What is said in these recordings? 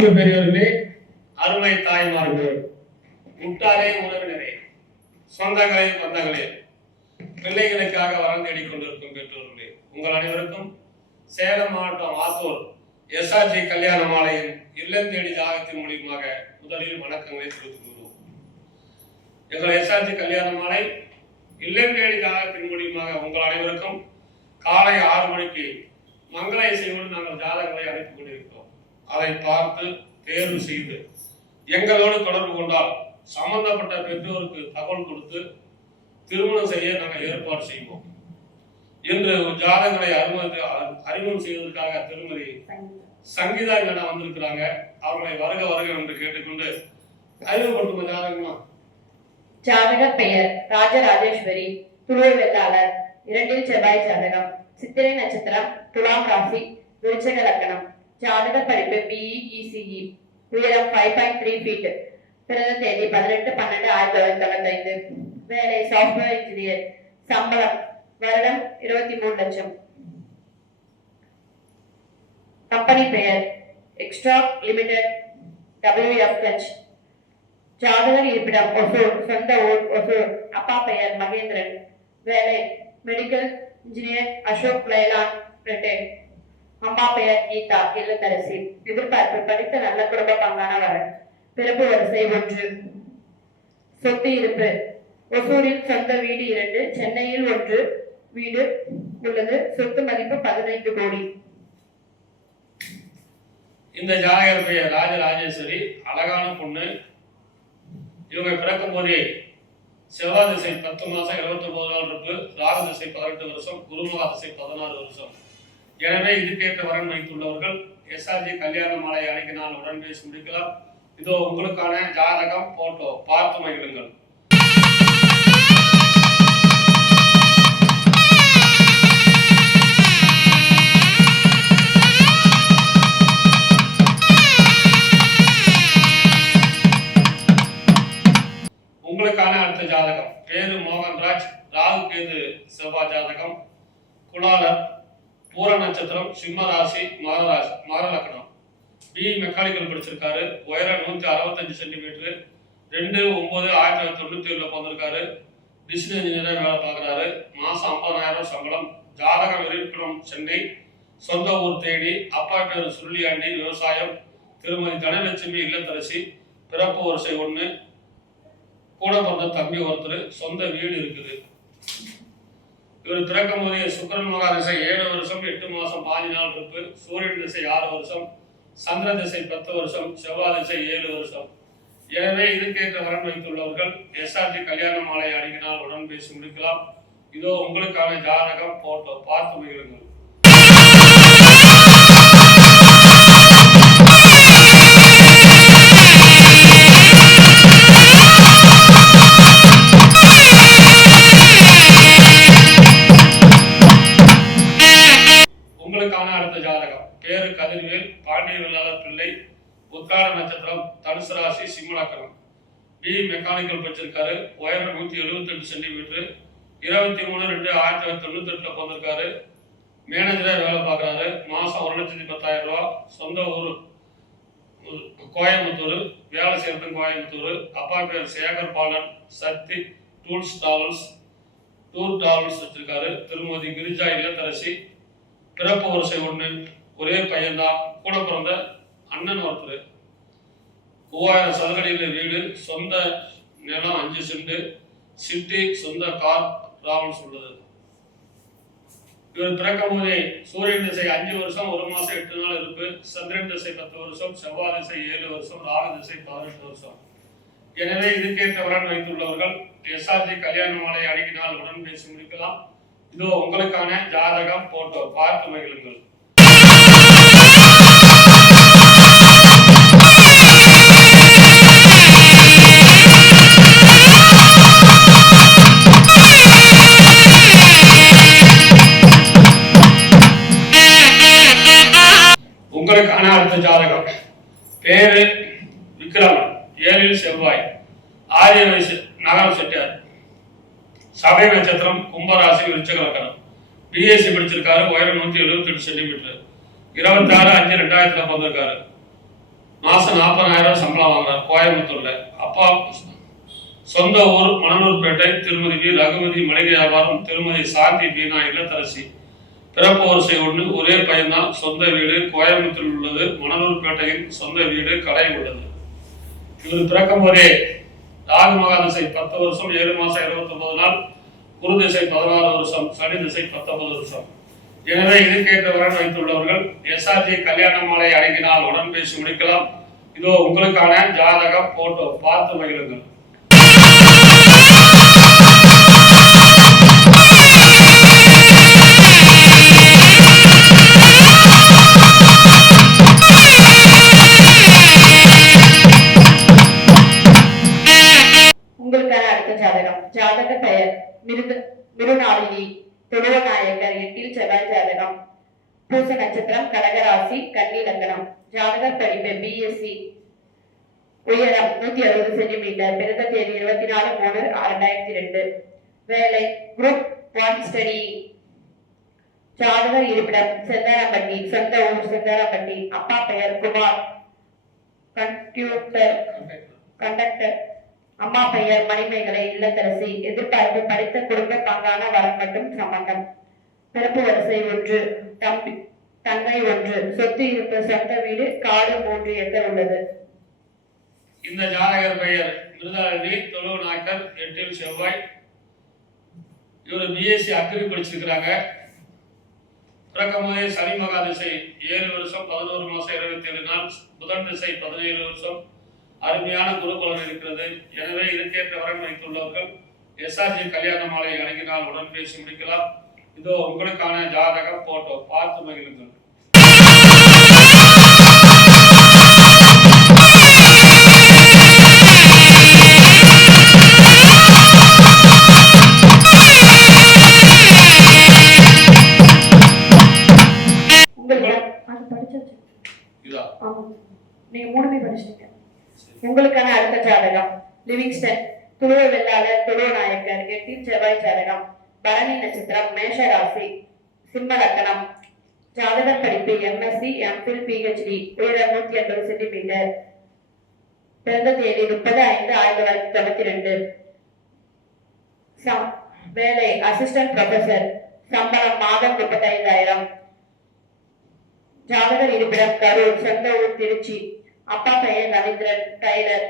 அன்பு பெரியவர்களே, அருமை தாய்மார்களே, முட்டாளே உறவினரே, சொந்தங்களே பந்தங்களே, பிள்ளைகளுக்காக வரம் தேடிக் கொண்டிருக்கும் பெற்றோர்களே, உங்கள் அனைவருக்கும் சேலம் மாவட்டம் ஆத்தூர் எஸ்ஆர்ஜி கல்யாண மாலையின் இல்லம் தேடி ஜாகத்தின் மூலியமாக முதலில் வணக்கங்களை தெரிவித்துக் கொள்வோம். எங்கள் எஸ்ஆர்ஜி கல்யாண மாலை இல்லம் தேடி ஜாகத்தின் மூலியமாக உங்கள் அனைவருக்கும் காலை 6 மணிக்கு மங்கள இசையோடு நாங்கள் ஜாதகங்களை அனுப்பிக் கொண்டிருக்கிறோம். அதை பார்த்து தேர்வு செய்து எங்களோடு தொடர்பு கொண்டால் சம்பந்தப்பட்ட பெற்றோருக்கு தகவல் கொடுத்து திருமணம் செய்ய நாங்கள் ஏற்பாடு செய்வோம். இன்று ஜாதகங்களை அறிமுகம் செய்வதற்காக திருமதி சங்கீதா மேடம் வந்திருக்கிறாங்க. அவர்களை வருக வருக என்று கேட்டுக்கொண்டு அறிமுகப்படுத்தும் ஜாதகமா. ஜாதக பெயர் ராஜராஜேஸ்வரி, துளை வெள்ளாளர், 2 செவ்வாய் ஜாதகம், சித்திரை நட்சத்திரம், துலாம் ராசி, விருச்சிக லக்னம். ஜாதக படிப்பு BE ECE, உயரம் 5.3 feet, பிறந்த தேதி 18/12/1995, வேலை சாஃப்ட்வேர் இன்ஜினியர், சம்பளம் வருடம் 23 லட்சம். கம்பெனி பெயர் எக்ஸ்ட்ராக் லிமிடெட் WFH. ஜாதகர் இருப்பிடம் ஒசூர், சொந்த ஊர் ஒசூர், அப்பா பெயர் மகேந்திரன், வேலை medical engineer, Ashok Leyland retired, அம்மா பெயர் கீதா, இல்லத்தரசி. எதிர்பார்ப்பு படித்த நல்ல குடும்ப பங்கான வரன், பிறப்பு வரிசை 1. சொத்து இருப்பு ஒசூரில் சொந்த வீடு 2, சென்னையில் 1 வீடு உள்ளது. சொத்து மதிப்பு 15 கோடி. இந்த ஜாதகர் பெயர் ராஜராஜேஸ்வரி, அழகான பொண்ணு. இவங்க பிறக்கும் போதே செவ்வாய் திசை 10 மாசம் 79 நாள் இருக்கு. ராகு திசை 18 வருஷம், குருமகா திசை 16 வருஷம். எனவே இதுக்கேற்ற வரன் வைத்துள்ளவர்கள் எஸ்ஆர்ஜி கல்யாண மாலை அழைக்கினால் உடன் பேசி முடிக்கலாம். இதோ உங்களுக்கான ஜாதகம் போட்டோ பார்த்து மகிழுங்கள். உங்களுக்கான அடுத்த ஜாதகம் பேரு மோகன்ராஜ், ராகு கேது செவ்வாய் ஜாதகம், குலாலர், பூர நட்சத்திரம், சிம்ம ராசி, மகர லக்னம். BE மெக்கானிக்கல் படிச்சிருக்காரு. உயரம் 165 சென்டிமீட்டர், 2/9/1997 பிறந்திருக்காரு. டிஸ்னி இன்ஜினியரா வேலை பார்க்குறாரு. மாசம் 50,000 சம்பளம். ஜாதகம் இருப்பிடம் சென்னை, சொந்த ஊர் தேனி, அப்பா பேர் சுருளியாண்டி, விவசாயம். திருமதி தனலட்சுமி, இல்லத்தரசி, பிறப்பு வரிசை 1, கூட பிறந்த தம்பி ஒருத்தர், சொந்த வீடு இருக்குது. இவர் பிறக்கும் போதே சுக்கிரன் மகா திசை 7 வருஷம் 8 மாசம் 5 நாள் இருக்கு. சூரியன் திசை 6 வருஷம், சந்திர திசை 10 வருஷம், செவ்வாய் திசை 7 வருஷம். எனவே இதுக்கேற்ற வரன் வைத்துள்ளவர்கள் எஸ்ஆர்ஜி கல்யாண மாலை அணுகினால் உடன் பேசி முடிக்கலாம். இதோ உங்களுக்கான ஜாதகம் போட்டோ பார்த்து மகிழுங்கள். அடுத்த ஜாதகம் பேரு கதிர்வேல், பாண்டிய வெள்ளாளர் பிள்ளை, உத்திராட நட்சத்திரம், தனுசு ராசி, சிம்ம லக்னம். BE மெக்கானிக்கல் படிச்சிருக்காரு. உயரம் 178 சென்டிமீட்டர், 23/2/1998 பிறந்திருக்காரு. மேனேஜரா வேலை பார்க்குறாரு. மாசம் 1,10,000 ரூபா. சொந்த ஊர் கோயம்புத்தூர், வேலை செய்யறது கோயம்புத்தூர். அப்பா பேர் சேகர் பாலன், சக்தி டூர் டிராவல்ஸ் வச்சிருக்காரு. திருமதி கிரிஜா, இல்லத்தரசி, பிறப்பு வரிசை 1, ஒரே பையன்தான். கூட பிறந்த அண்ணன் ஒருத்தர். 3000 சதுரடியில் வீடு, சொந்த நிலம் 5 சென்ட், சிட்டி, சொந்த கார், டிராவல்ஸ் உள்ளது. இவர் பிறக்கும் போதே சூரியன் திசை 5 வருஷம் 1 மாசம் 8 நாள் இருப்பு. சந்திரன் திசை 10 வருஷம், செவ்வாய் திசை 7 வருஷம், ராகு திசை 18 வருஷம். எனவே இதுக்கேற்ற வரன் வைத்துள்ளவர்கள் எஸ்ஆர்ஜி கல்யாண மாலை அணுகினால் உடன் பேசி முடிக்கலாம். இதோ உங்களுக்கான ஜாதகம் போட்டோ பார்த்து மகிழுங்கள். உங்களுக்கான அடுத்த ஜாதகம் பேரு விக்ரம், 7 செவ்வாய், ஆரிய வயசு, நகரம் செட்டியார், சபை நட்சத்திரம், கும்பராசி, விருச்சிக லக்னம். BSc படிச்சிருக்காரு. உயரம் 178 சென்டிமீட்டர், 26/5/2000 பிறந்திருக்காரு. மாசம் 40,000 சம்பளம் வாங்குறார் கோயம்புத்தூர்ல. அப்பா சொந்த ஊர் மணலூர்பேட்டை. திருமதி வி ரகுமதி மளிகை வியாபாரம். திருமதி சாந்தி பீனா இல்லத்தரசி. பிறப்பு வரிசை ஒன்று. ஒரே பையன்தான். சொந்த வீடு கோயம்புத்தூர் உள்ளது. மணலூர்பேட்டையில் சொந்த வீடு கடை உள்ளது. இவர் பிறக்கும் போதே ராகு மகாதிசை 10 வருஷம் 7 மாசம் 29 நாள், குரு திசை 16 வருஷம், சனி திசை 19 வருஷம். எனவே இதுக்கேற்ற வரன் வைத்துள்ளவர்கள் எஸ்ஆர்ஜி கல்யாண மாலை அடங்கினால் உடன் பேசி முடிக்கலாம். இதோ உங்களுக்கான ஜாதகம் போட்டோ பார்த்து மகிழுங்கள். உங்களுக்கான அடுத்த ஜாதகம். ஜாதக பெயர் மிருநாளினி. தொழுவநாயக்கர். எட்டில் செவ்வாய். ஜாதகம் பூச நட்சத்திரம். கடகராசி. கன்னி லக்னம். ஜாதகர் படிப்பு பிஎஸ்சி. உயரம் 160 சென்டிமீட்டர். பிறந்த தேதி 24/3/2002. வேலை குரூப் 1 ஸ்டடி. ஜாதகர் இருப்பிடம் செந்தாரப்பட்டி. சொந்த ஊர் செந்தாரப்பட்டி. அப்பா பெயர் குமார், கண்டக்டர். அம்மா பெயர் மணிமேகலை இல்லத்தரசி. எதிர்பார்ப்பு படித்த குடும்ப பங்கான வரம் மற்றும் சம்பந்தம். பிறப்பு வரிசை 1. தங்கை 1. சொத்து இருப்பு சொந்த வீடு காடு 3 ஏக்கர் உள்ளது. இந்த ஜாதகர் பெயர் மிருதாளினி. தொழுவநாயக்கர். எட்டில் செவ்வாய். இவர் பிஎஸ்சி அக்ரி படிச்சிருக்கிறாங்க. பிறக்கும் போதே சனி மகாதிசை 7 வருஷம் 11 மாசம் 27 நாள், புதன் திசை 17 வருஷம். அருமையான குரு பலன் இருக்கிறது. எனவே இதற்கேற்ற வரன் வைத்துள்ளவர்கள் எஸ்ஆர்ஜி கல்யாண மாலை அடங்கினால் உடன் பேசி முடிக்கலாம். இதோ உங்களுக்கான ஜாதகம் போட்டோ பார்த்து மகிழுங்கள். உங்களுக்கான அடுத்த ஜாதகம் லிவிங்ஸ்டன். துருவ வெள்ளாளர். துருவநாயக்கர். எட்டில் செவ்வாய். ஜாதகம் பரணி நட்சத்திரம். மேஷ ராசி. சிம்ம லக்னம். ஜாதகர் படிப்பு எம்எஸ்சி, எம்பில், பிஹெச்டி. உயரம் 180 சென்டிமீட்டர். பிறந்த தேதி 30/5/1992. வேலை அசிஸ்டன்ட் ப்ரொஃபசர். சம்பளம் மாதம் 35,000. ஜாதகர் இருப்பிடம் கரூர். சொந்த ஊர் திருச்சி. அப்பா பெயர் ரவீந்திரன் டைலர்.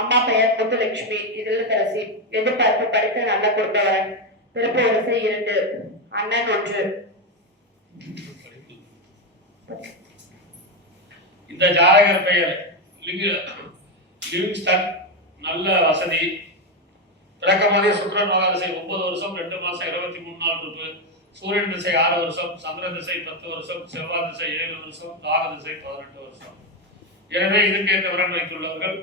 அம்மா பெயர் முத்துலட்சுமி இல்லத்தரசி. எதிர்பார்ப்பு படித்த நல்ல குடும்பவரன். பிறப்பு வரிசை 2. அண்ணன் 1. இந்த ஜாதகர் பெயர் லிவிங்ஸ்டன். நல்ல வசதி. பிறக்கமாதிய சுக்கிரன் மகாதிசை 9 வருஷம் 2 மாசம் 23 நாள் இருப்பு. சூரியன் திசை 6 வருஷம், சந்திரன் திசை 10 வருஷம், செவ்வாய் திசை 7 வருஷம், ராகு திசை 18 வருஷம். எனவே இதுக்கேற்ற வரன் வைத்துள்ளவர்கள்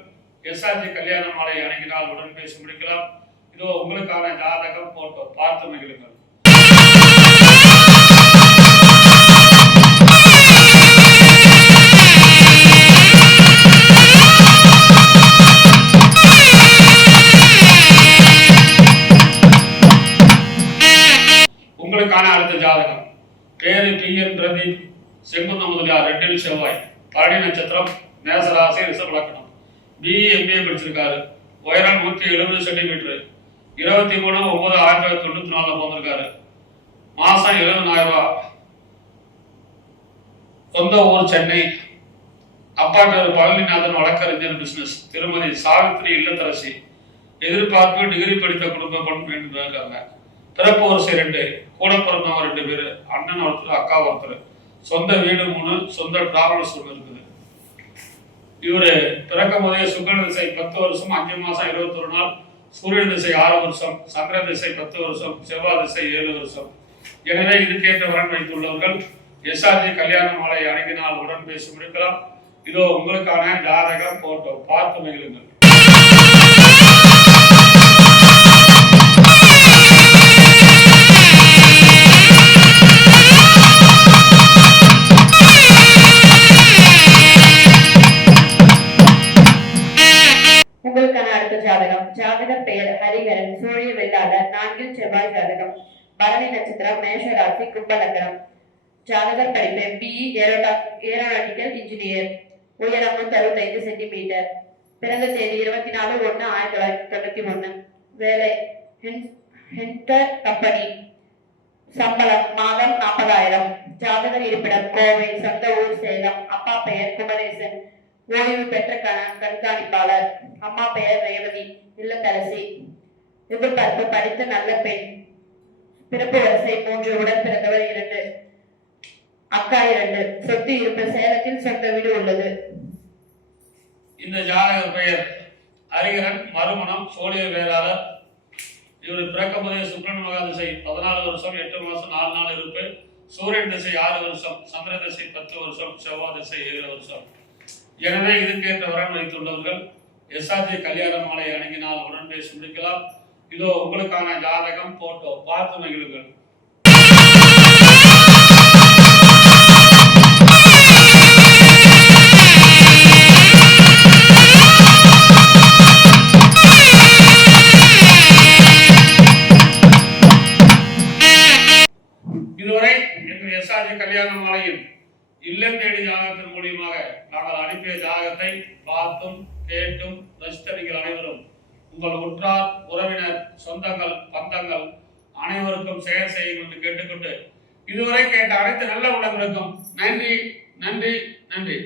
எஸ்ஆர்ஜி கல்யாண மாலை அணுகினால் உடன் பேசி முடிக்கலாம். இதோ உங்களுக்கான ஜாதகம் போட்டோ பார்த்து மகிழுங்கள். உங்களுக்கான அடுத்த ஜாதகம் பேரு PN பிரதீப். செங்குந்த முதலியார். ரெட்டில் செவ்வாய். பரணி நட்சத்திரம். மேசராசி. ரிஷப லக்னம். BE MBA படிச்சிருக்காரு. உயரம் 170 சென்டிமீட்டர். 23/9/1994 பிறந்திருக்காரு. மாசம் 70,000 ரூபாய். சொந்த ஊர் சென்னை. அப்பா பேர் பழனிநாதன். வழக்கறிஞர் பிசினஸ். திருமதி சாவித்ரி இல்லத்தரசி. எதிர்பார்ப்பு டிகிரி படித்த குடும்ப பெண் வேண்டும் இருக்காங்க. பிறப்பு வரிசை 2. கூட பிறந்தவங்க 2 பேரு. அண்ணன் ஒருத்தர், அக்கா ஒருத்தர். சொந்த வீடு 3. சொந்த டிராவல்ஸ் ஒன்று இருக்குது. இவரு பிறக்கும் போதே சுக்கிரன் திசை 10 வருஷம் 5 மாசம் 21 நாள், சூரியன் திசை 6 வருஷம், சந்திர திசை 10 வருஷம், செவ்வாய் திசை 7 வருஷம். எனவே இதுக்கேற்ற வரன் வைத்துள்ளவர்கள் எஸ்ஆர்ஜி கல்யாண மாலை அணுகினால் உடன் பேசி முடிக்கலாம். இதோ உங்களுக்கான ஜாதகம் போட்டோ பார்த்து மகிழுங்கள். உங்களுக்கான அடுத்த ஜாதகம். ஜாதகர் பெயர் ஹரிஹரன். சூரிய வெள்ளாளர். 4 செவ்வாய். ஜாதகம் பரணி நட்சத்திரம். மேஷ ராசி. கும்ப லக்னம். ஜாதகர் படிப்பு BE ஏரோநாட்டிக்கல் இன்ஜினியர். உயரம் 165 சென்டிமீட்டர். பிறந்த தேதி 24/1/1991. வேலை ஹென்டர் கம்பெனி. சம்பளம் மாதம் 40,000. ஜாதகர் இருப்பிடம் கோவை. சொந்த ஊர் சேலம். அப்பா பெயர் குமரேசன், ஓய்வு பெற்ற கண்காணிப்பாளர். அம்மா பெயர் ரேவதி, இல்லத்தரசி. எதிர்பார்ப்பு படித்த நல்ல பெண். பிறப்பு வரிசை 3, உடன் பிறந்தவர் 2, அக்கா 2. சொத்து இருப்பு சேலத்தில் சொந்த வீடு உள்ளது. இந்த ஜாதகர் பெயர் ஹரிகரன், மறுமணம், சோழிய வேளாளர். இவர் பிறக்கும் போதே சுக்கிரன் மகா திசை 14 வருஷம் 8 மாசம் 4 நாள் இருப்பு. சூரியன் திசை 6 வருஷம், சந்திர திசை 10 வருஷம், செவ்வாய் திசை 7 வருஷம். எனவே இதுக்கேற்ற வரன் வைத்துள்ளவர்கள் எஸ்ஆர்ஜி கல்யாண மாலை அணுகினால் உடன் பேசி முடிக்கலாம். இதோ உங்களுக்கான ஜாதகம் போட்டோ பார்த்து மகிழுங்கள். இதுவரை எங்கள் எஸ்ஆர்ஜி கல்யாண மாலையில் இல்லம் தேடி ஜாதகத்தின் மூலியமாக நாங்கள் அனுப்பிய ஜாதகத்தை பார்த்தும் கேட்டும் ரசித்த நீங்கள் அனைவரும் உங்கள் உற்றார் உறவினர் சொந்தங்கள் பந்தங்கள் அனைவருக்கும் செயல் செய்யுங்கள் என்று கேட்டுக்கொண்டு இதுவரை கேட்ட அனைத்து நல்ல உள்ளங்களுக்கும் நன்றி நன்றி நன்றி.